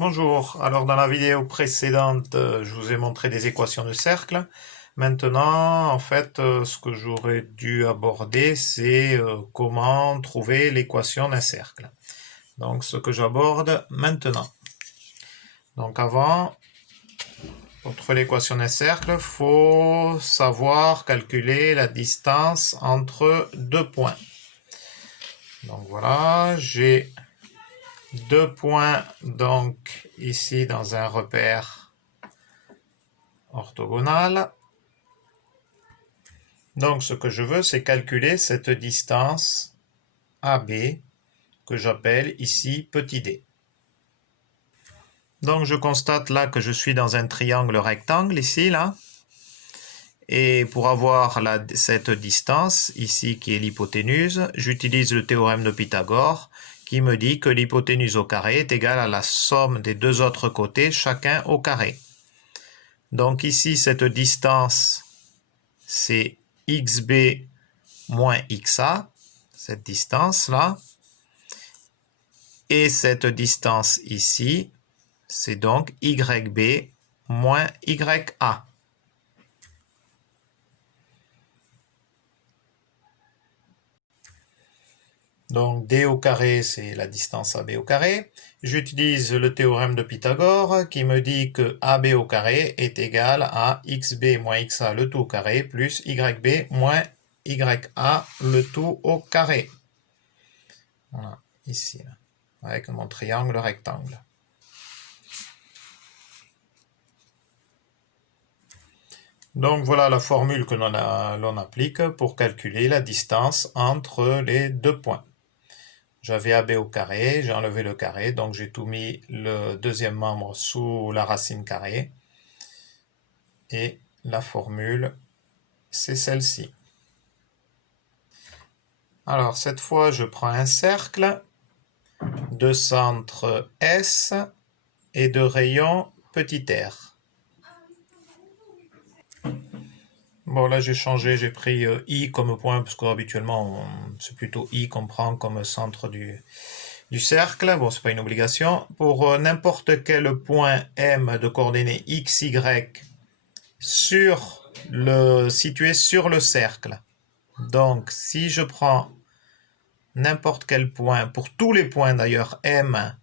Bonjour, alors dans la vidéo précédente, je vous ai montré des équations de cercle. Maintenant, en fait, ce que j'aurais dû aborder, c'est comment trouver l'équation d'un cercle. Donc, ce que j'aborde maintenant. Donc, avant, pour trouver l'équation d'un cercle, il faut savoir calculer la distance entre deux points. Donc voilà, j'ai deux points donc ici dans un repère orthogonal. Donc ce que je veux, c'est calculer cette distance AB que j'appelle ici petit d. Donc je constate là que je suis dans un triangle rectangle ici, là. Et pour avoir cette distance ici qui est l'hypoténuse, j'utilise le théorème de Pythagore qui me dit que l'hypoténuse au carré est égale à la somme des deux autres côtés, chacun au carré. Donc ici, cette distance, c'est xb moins xa, cette distance-là. Et cette distance ici, c'est donc yb moins ya. Donc d au carré, c'est la distance AB au carré. J'utilise le théorème de Pythagore qui me dit que AB au carré est égal à xb moins xa le tout au carré plus yb moins ya le tout au carré. Voilà, ici, là, avec mon triangle rectangle. Donc voilà la formule que l'on applique pour calculer la distance entre les deux points. J'avais AB au carré, j'ai enlevé le carré, donc j'ai tout mis le deuxième membre sous la racine carrée. Et la formule, c'est celle-ci. Alors cette fois, je prends un cercle de centre S et de rayon petit r. Bon, là j'ai changé, j'ai pris I comme point, parce qu'habituellement c'est plutôt I qu'on prend comme centre du cercle. Bon, c'est pas une obligation. Pour n'importe quel point M de coordonnées x, y situé sur le cercle. Donc, si je prends n'importe quel point, pour tous les points d'ailleurs M,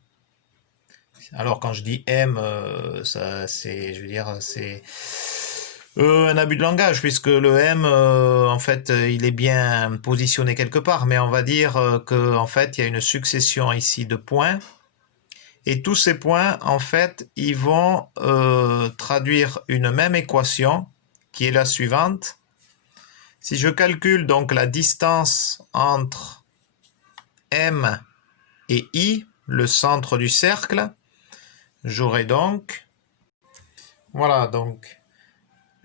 alors quand je dis M, ça c'est, je veux dire, c'est un abus de langage, puisque le M, en fait, il est bien positionné quelque part, mais on va dire qu'en fait, il y a une succession ici de points, et tous ces points, en fait, ils vont traduire une même équation, qui est la suivante. Si je calcule donc la distance entre M et I, le centre du cercle, j'aurai donc, voilà, donc,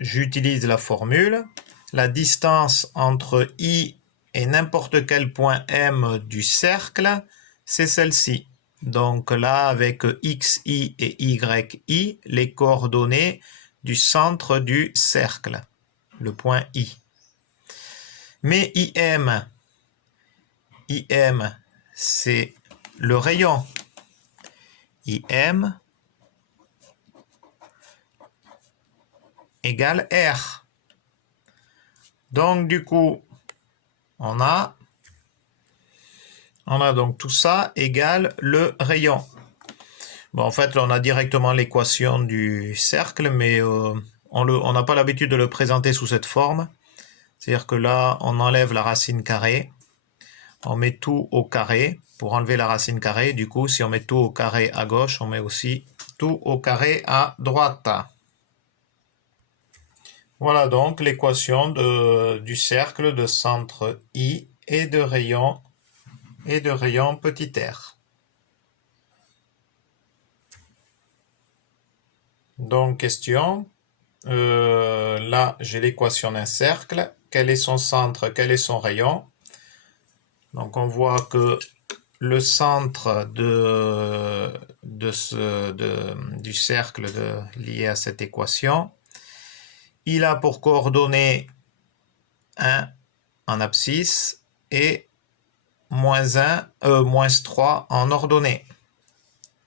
j'utilise la formule. La distance entre I et n'importe quel point M du cercle, c'est celle-ci. Donc là, avec xi et yi, les coordonnées du centre du cercle, le point I. Mais im, c'est le rayon. Im égale R. Donc du coup, on a donc tout ça égale le rayon. Bon, en fait, là, on a directement l'équation du cercle, mais on n'a pas l'habitude de le présenter sous cette forme. C'est-à-dire que là, on enlève la racine carrée, on met tout au carré pour enlever la racine carrée. Du coup, si on met tout au carré à gauche, on met aussi tout au carré à droite. Voilà donc l'équation du cercle de centre I et de rayon petit r. Donc question, là j'ai l'équation d'un cercle, quel est son centre, quel est son rayon? Donc on voit que le centre du cercle lié à cette équation, il a pour coordonnées 1 en abscisse et moins 3 en ordonnée.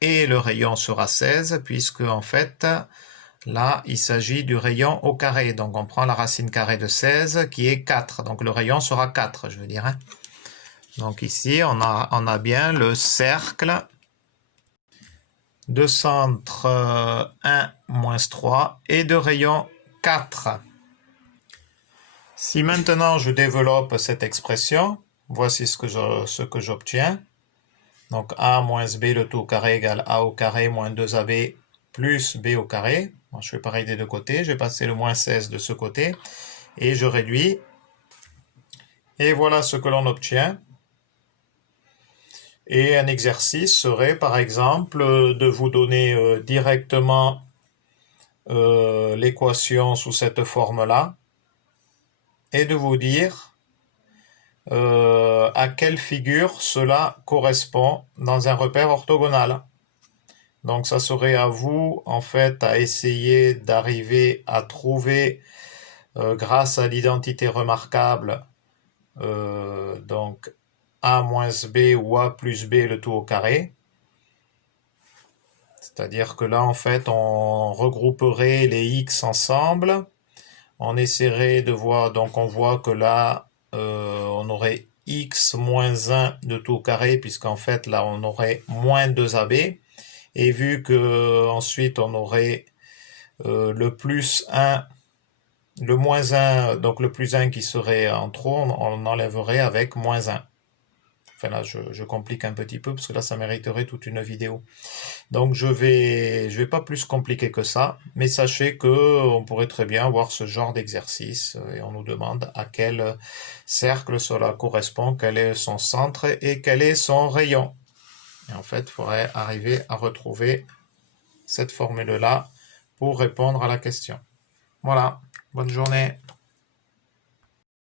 et le rayon sera 16, puisque en fait, là, il s'agit du rayon au carré. Donc on prend la racine carrée de 16 qui est 4. Donc le rayon sera 4, je veux dire. Hein. Donc ici, on a bien le cercle de centre 1, moins 3 et de rayon 4. Si maintenant je développe cette expression, voici ce que j'obtiens. Donc a moins b le tout au carré égale a au carré moins 2ab plus b au carré. Bon, je fais pareil des deux côtés, je vais passer le moins 16 de ce côté et je réduis. Et voilà ce que l'on obtient. Et un exercice serait par exemple de vous donner directement l'équation sous cette forme-là et de vous dire à quelle figure cela correspond dans un repère orthogonal. Donc ça serait à vous en fait à essayer d'arriver à trouver grâce à l'identité remarquable donc a moins b ou a plus b le tout au carré. C'est-à-dire que là en fait on regrouperait les x ensemble. On essaierait de voir, donc on voit que là, on aurait x moins 1 de tout au carré, puisqu'en fait, là, on aurait moins 2ab. Et vu que ensuite on aurait le plus 1, le moins 1, donc le plus 1 qui serait en trop, on enlèverait avec moins 1. Enfin là, je complique un petit peu, parce que là, ça mériterait toute une vidéo. Donc je vais pas plus compliquer que ça, mais sachez que on pourrait très bien avoir ce genre d'exercice et on nous demande à quel cercle cela correspond, quel est son centre et quel est son rayon. Et en fait, il faudrait arriver à retrouver cette formule-là pour répondre à la question. Voilà, bonne journée.